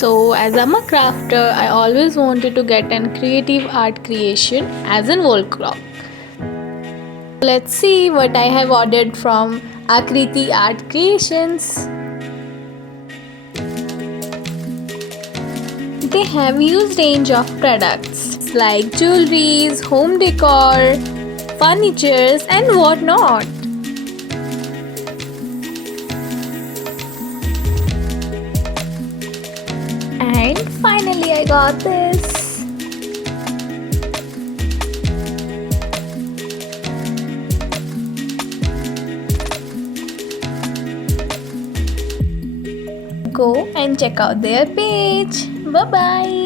So as I'm a crafter, I always wanted to get an creative art creation as an wall clock. Let's see what I have ordered from Aakriti Art Creations. They have huge range of products like jewelries, home decor, furnitures and whatnot. And finally I got this. Go and check out their page. Bye bye.